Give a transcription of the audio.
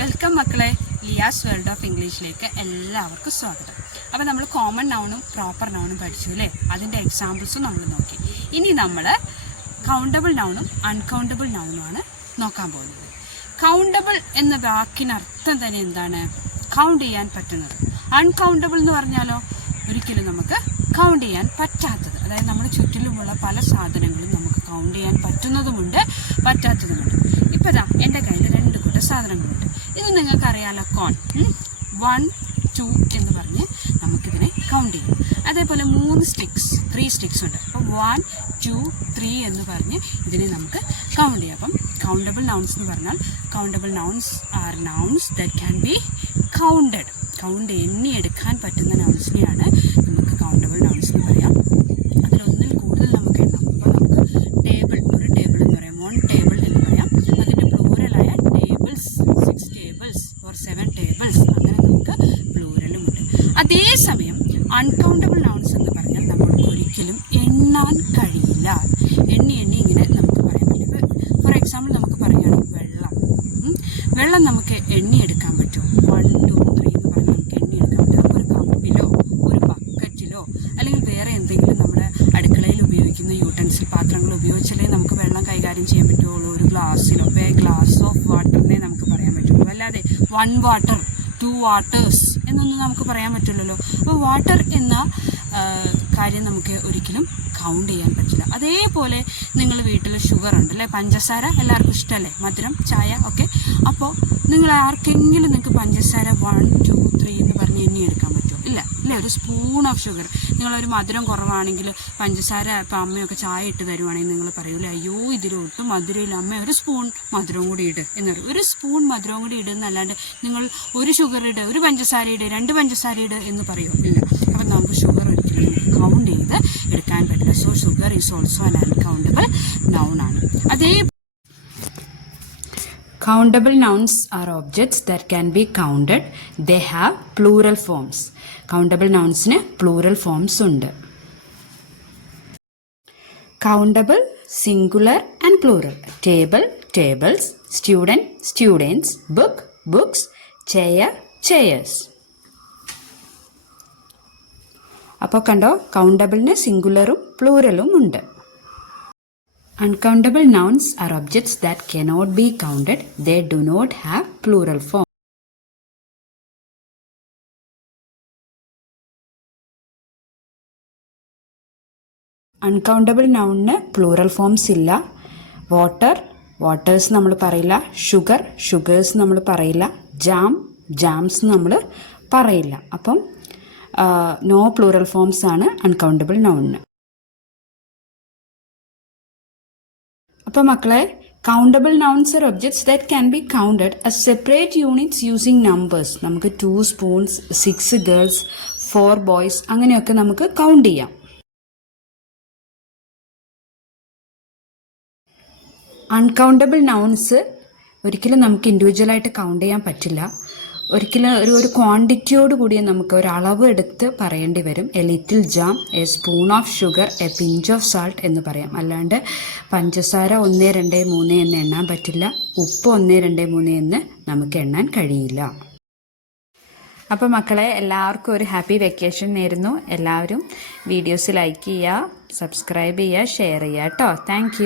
Welcome മക്കളെ, Liyas world of ഇംഗ്ലീഷിലേക്ക് എല്ലാവർക്കും സ്വാഗതം. അപ്പോൾ നമ്മൾ കോമൺ നൗണും പ്രോപ്പർ നൗണും പഠിച്ചു അല്ലേ? അതിൻ്റെ എക്സാമ്പിൾസും നമ്മൾ നോക്കി. ഇനി നമ്മൾ കൗണ്ടബിൾ നൗണും അൺകൗണ്ടബിൾ നൗണുമാണ് നോക്കാൻ പോകുന്നത്. കൗണ്ടബിൾ എന്ന വാക്കിനർത്ഥം തന്നെ എന്താണ്? കൗണ്ട് ചെയ്യാൻ പറ്റുന്നത്. അൺകൗണ്ടബിൾ എന്ന് പറഞ്ഞാലോ, ഒരിക്കലും നമുക്ക് കൗണ്ട് ചെയ്യാൻ പറ്റാത്തത്. അതായത് നമ്മുടെ ചുറ്റിലുമുള്ള പല സാധനങ്ങളും നമുക്ക് കൗണ്ട് ചെയ്യാൻ പറ്റുന്നതുമുണ്ട്, പറ്റാത്തതുമുണ്ട്. ഇപ്പോൾ ഇതാ എൻ്റെ കയ്യിൽ 2 കൂട്ടം സാധനങ്ങളുണ്ട്. ഇത് നിങ്ങൾക്കറിയാലോ, കോൺ 1, 2 എന്ന് പറഞ്ഞ് നമുക്കിതിനെ കൗണ്ട് ചെയ്യും. അതേപോലെ 3 സ്റ്റിക്സ് ഉണ്ട്. അപ്പോൾ 1, 2, 3 എന്ന് പറഞ്ഞ് ഇതിനെ നമുക്ക് കൗണ്ട് ചെയ്യാം. അപ്പം കൗണ്ടബിൾ നൗൺസ് എന്ന് പറഞ്ഞാൽ countable nouns are nouns that can be counted. Count എണ്ണിയെടുക്കാൻ പറ്റുന്ന നൗൺസിനെയാണ് നമുക്ക് കൗണ്ടബിൾ നൗൺസ് എന്ന് പറയാം. അതിലൊന്നിൽ കൂടുതൽ നമുക്ക് എണ്ണാം. അപ്പോൾ നമുക്ക് ഒരു ടേബിൾ എന്ന് പറയാം, 1 ടേബിൾ എന്ന് പറയാം. അതിൻ്റെ പ്ലൂറലായ ടേബിൾസ്, 6 ടേബിൾസ് ഓർ 7 ടേബിൾസ്, അങ്ങനെ നമുക്ക് പ്ലൂറലുമുണ്ട്. അതേസമയം അൺകൗണ്ടബിൾ നൗൺസ് എന്ന് പറഞ്ഞാൽ നമുക്ക് ഒരിക്കലും എണ്ണാൻ കഴിയില്ല. എണ്ണി ഇങ്ങനെ നമുക്ക് പറയാൻ പറ്റില്ല. ഫോർ എക്സാമ്പിൾ നമുക്ക് പറയുകയാണെങ്കിൽ വെള്ളം നമുക്ക് എണ്ണിയെടുക്കാൻ പറ്റും. 1, 2, 3 എന്ന് പറഞ്ഞാൽ നമുക്ക് എണ്ണിയെടുക്കാൻ പറ്റും. ഒരു കപ്പിലോ ഒരു ബക്കറ്റിലോ അല്ലെങ്കിൽ വേറെ എന്തെങ്കിലും നമ്മുടെ അടുക്കളയിൽ ഉപയോഗിക്കുന്ന യൂട്ടൻസിൽ പാത്രങ്ങൾ ഉപയോഗിച്ചാലേ നമുക്ക് വെള്ളം കൈകാര്യം ചെയ്യാൻ പറ്റുള്ളൂ. ഒരു ഗ്ലാസ്സിലോ ഗ്ലാസ് ഓഫ് വാട്ടറിനെ നമുക്ക് പറയാൻ പറ്റുള്ളൂ. അല്ലാതെ 1 വാട്ടർ 2 വാട്ടേഴ്സ് എന്നൊന്നും നമുക്ക് പറയാൻ പറ്റില്ലല്ലോ. അപ്പോൾ വാട്ടർ എന്ന കാര്യം നമുക്ക് ഒരിക്കലും കൗണ്ട് ചെയ്യാൻ പറ്റില്ല. അതേപോലെ നിങ്ങൾ വീട്ടിൽ ഷുഗർ ഉണ്ടല്ലേ, പഞ്ചസാര എല്ലാവർക്കും ഇഷ്ടമല്ലേ, മധുരം, ചായ ഒക്കെ. അപ്പോൾ നിങ്ങൾ ആർക്കെങ്കിലും നിങ്ങൾക്ക് പഞ്ചസാര 1, 2, 3 എന്ന് പറഞ്ഞ് എണ്ണിയെടുക്കാൻ പറ്റും? ഇല്ല. ഒരു സ്പൂൺ ഓഫ് ഷുഗർ, നിങ്ങളൊരു മധുരം കുറവാണെങ്കിൽ പഞ്ചസാര ഇപ്പം അമ്മയൊക്കെ ചായ ഇട്ട് തരുവാണെങ്കിൽ നിങ്ങൾ പറയൂലേ, അയ്യോ ഇതിലൊട്ടും മധുരമില്ല, അമ്മ ഒരു സ്പൂൺ മധുരവും കൂടി ഇട് എന്ന് പറയും. ഒരു സ്പൂൺ മധുരവും കൂടി ഇടുന്നല്ലാണ്ട് നിങ്ങൾ ഒരു ഷുഗർ ഇട്, ഒരു പഞ്ചസാര ഇട്, 2 പഞ്ചസാര ഇട് എന്ന് പറയുമോ? ഇല്ല. അപ്പം നമുക്ക് ഷുഗർ ഒരിക്കലും കൗണ്ട് ചെയ്ത് എടുക്കാൻ പറ്റില്ല. So sugar is also an uncountable noun ആണ്. അതേ Countable nouns are objects that can be counted. They have plural forms. Countable nounsന് plural forms ഉണ്ട്. Countable, singular and plural. Table, tables. Student, students. Book, books. Chair, chairs. അപ്പോൾ കണ്ടോ, കൗണ്ടബിളിന് സിംഗുലറും പ്ലൂറലും ഉണ്ട്. Uncountable nouns are objects that cannot be counted. They do not have plural form. Uncountable noun plural forms ഇല്ല. Water, waters നമ്മൾ പറയില്ല. Sugar, sugars നമ്മൾ പറയില്ല. Jam, jams നമ്മൾ പറയില്ല. അപ്പം നോ പ്ലൂറൽ ഫോംസ് ആണ് uncountable noun. അപ്പോൾ മക്കളെ, countable nouns R objects that can be counted as separate units using numbers. നമുക്ക് 2 spoons, 6 ഗേൾസ്, 4 ബോയ്സ് അങ്ങനെയൊക്കെ നമുക്ക് കൗണ്ട് ചെയ്യാം. അൺകൗണ്ടബിൾ നൗൺസ് ഒരിക്കലും നമുക്ക് ഇൻഡിവിജ്വലായിട്ട് കൗണ്ട് ചെയ്യാൻ പറ്റില്ല. ഒരിക്കലും ഒരു ക്വാണ്ടിറ്റിയോട് കൂടി നമുക്ക് ഒരു അളവ് എടുത്ത് പറയേണ്ടി വരും. A little jam, A spoon of sugar, A pinch of salt എന്ന് പറയാം. അല്ലാണ്ട് പഞ്ചസാര 1, 2, 3 എന്ന് എണ്ണാൻ പറ്റില്ല. ഉപ്പ് 1, 2, 3 എന്ന് നമുക്ക് എണ്ണാൻ കഴിയില്ല. അപ്പോൾ മക്കളെ, എല്ലാവർക്കും ഒരു ഹാപ്പി വെക്കേഷൻ നേരുന്നു. എല്ലാവരും വീഡിയോസ് ലൈക്ക് ചെയ്യുക, സബ്സ്ക്രൈബ് ചെയ്യുക, ഷെയർ ചെയ്യുക കേട്ടോ. താങ്ക്